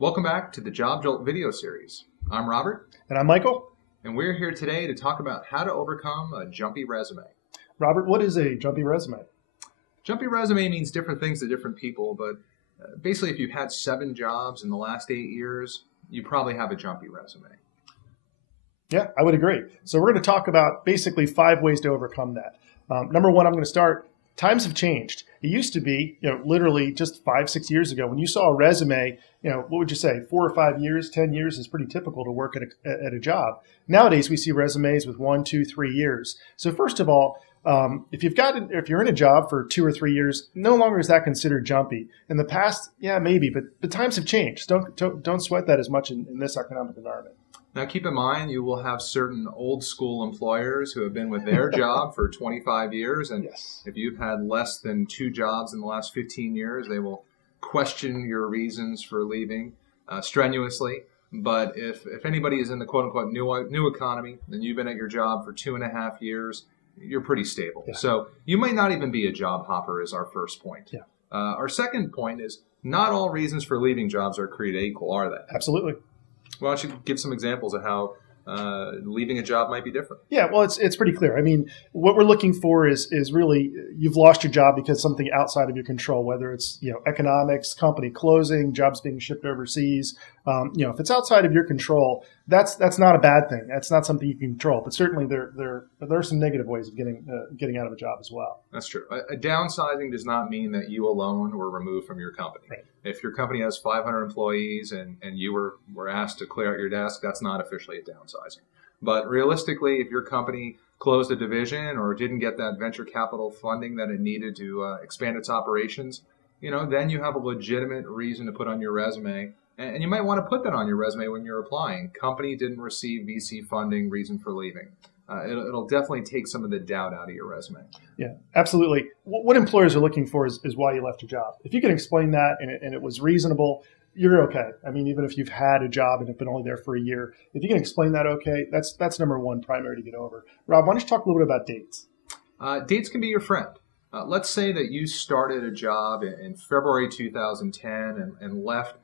Welcome back to the Job Jolt video series. I'm Robert, And I'm Michael. and we're here today to talk about how to overcome a jumpy resume. Robert, what is a jumpy resume? Jumpy resume means different things to different people, but basically if you've had 7 jobs in the last 8 years, you probably have a jumpy resume. Yeah, I would agree. So we're going to talk about basically 5 ways to overcome that. Number one, I'm going to start. Times have changed. It used to be, literally just 5-6 years ago, when you saw a resume, what would you say, 4 or 5 years, 10 years is pretty typical to work at a job. Nowadays, we see resumes with 1, 2, 3 years. So first of all, if you're in a job for 2 or 3 years, no longer is that considered jumpy. In the past, yeah, maybe, but the times have changed. Don't sweat that as much in this economic environment. Now keep in mind, you will have certain old school employers who have been with their job for 25 years, and Yes. if you've had less than 2 jobs in the last 15 years, they will question your reasons for leaving strenuously. But if anybody is in the quote-unquote new economy, then you've been at your job for 2.5 years, you're pretty stable. Yeah. So you might not even be a job hopper is our first point. Yeah. Our second point is not all reasons for leaving jobs are created equal, are they? Absolutely. Why don't you give some examples of how leaving a job might be different? Yeah, well, it's pretty clear. I mean, what we're looking for is really you've lost your job because something outside of your control, whether it's economics, company closing, jobs being shipped overseas. If it's outside of your control, that's not a bad thing. That's not something you can control. But certainly there are some negative ways of getting out of a job as well. That's true. A downsizing does not mean that you alone were removed from your company. Right. If your company has 500 employees and you were asked to clear out your desk, that's not officially a downsizing. But realistically, if your company closed a division or didn't get that venture capital funding that it needed to expand its operations, then you have a legitimate reason to put on your resume. And you might want to put that on your resume when you're applying. Company didn't receive VC funding, reason for leaving. It'll definitely take some of the doubt out of your resume. Yeah, absolutely. What employers are looking for is why you left your job. If you can explain that and it was reasonable, you're okay. I mean, even if you've had a job and have been only there for a year, if you can explain that okay, that's number one primary to get over. Rob, why don't you talk a little bit about dates? Dates can be your friend. Let's say that you started a job in February 2010 and left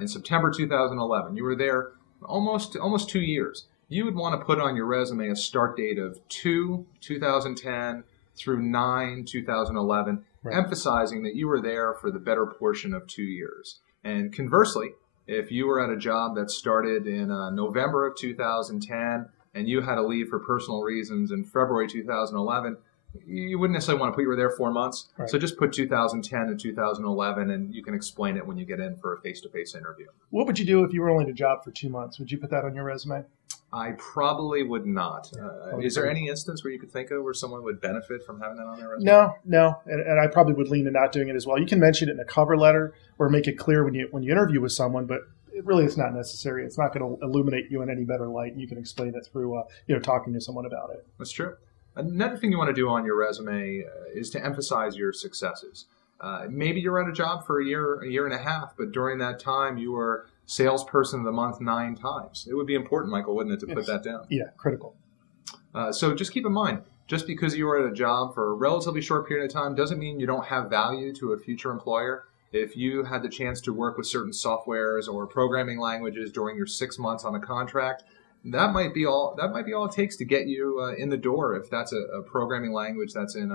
in September 2011. You were there almost 2 years. You would want to put on your resume a start date of 2010 through 9/2011, Right. emphasizing that you were there for the better portion of 2 years. And conversely, if you were at a job that started in November of 2010 and you had to leave for personal reasons in February 2011, you wouldn't necessarily want to put you were there 4 months. Right. So just put 2010 and 2011, and you can explain it when you get in for a face-to-face interview. What would you do if you were only in a job for 2 months? Would you put that on your resume? I probably would not. would Is there agree. any instance where you could think of where someone would benefit from having that on their resume? No, and I probably would lean to not doing it as well. You can mention it in a cover letter or make it clear when you interview with someone, but it's not necessary. It's not going to illuminate you in any better light. You can explain it through talking to someone about it. That's true. Another thing you want to do on your resume is to emphasize your successes. Maybe you're at a job for a year and a half, but during that time you were salesperson of the month 9 times. It would be important, Michael, wouldn't it, to put that down? Yeah, critical. So just keep in mind, just because you were at a job for a relatively short period of time doesn't mean you don't have value to a future employer. If you had the chance to work with certain softwares or programming languages during your 6 months on a contract, that might be all it takes to get you in the door if that's a programming language that's in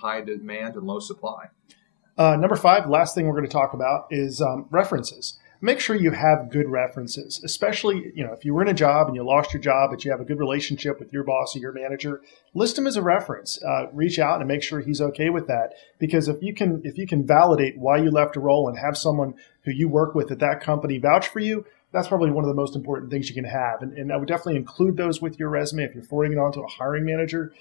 high demand and low supply. Number 5, last thing we're going to talk about is references. Make sure you have good references, especially if you were in a job and you lost your job, but you have a good relationship with your boss or your manager. List him as a reference. Reach out and make sure he's okay with that. Because if you can validate why you left a role and have someone who you work with at that company vouch for you, that's probably one of the most important things you can have. And I would definitely include those with your resume. If you're forwarding it on to a hiring manager,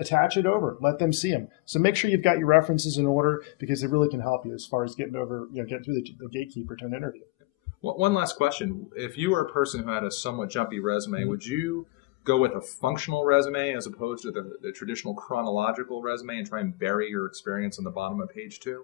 attach it over. Let them see them. So make sure you've got your references in order because it really can help you as far as getting through the gatekeeper to an interview. Well, one last question. If you were a person who had a somewhat jumpy resume, would you go with a functional resume as opposed to the traditional chronological resume and try and bury your experience on the bottom of page 2?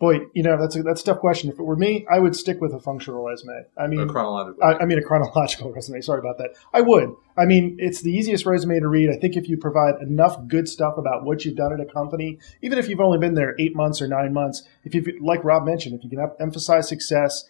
Boy, that's a tough question. If it were me, I would stick with a functional resume. I mean, A chronological. a chronological resume. Sorry about that. I would. I mean, it's the easiest resume to read. I think if you provide enough good stuff about what you've done at a company, even if you've only been there 8 months or 9 months, if you, like Rob mentioned, if you can emphasize success,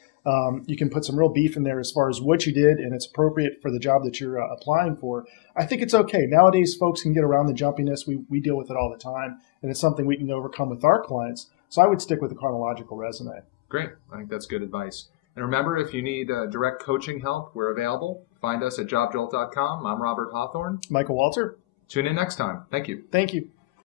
you can put some real beef in there as far as what you did and it's appropriate for the job that you're applying for, I think it's okay. Nowadays, folks can get around the jumpiness. We deal with it all the time, and it's something we can overcome with our clients. So I would stick with the chronological resume. Great. I think that's good advice. And remember, if you need direct coaching help, we're available. Find us at jobjolt.com. I'm Robert Hawthorne. Michael Walter. Tune in next time. Thank you. Thank you.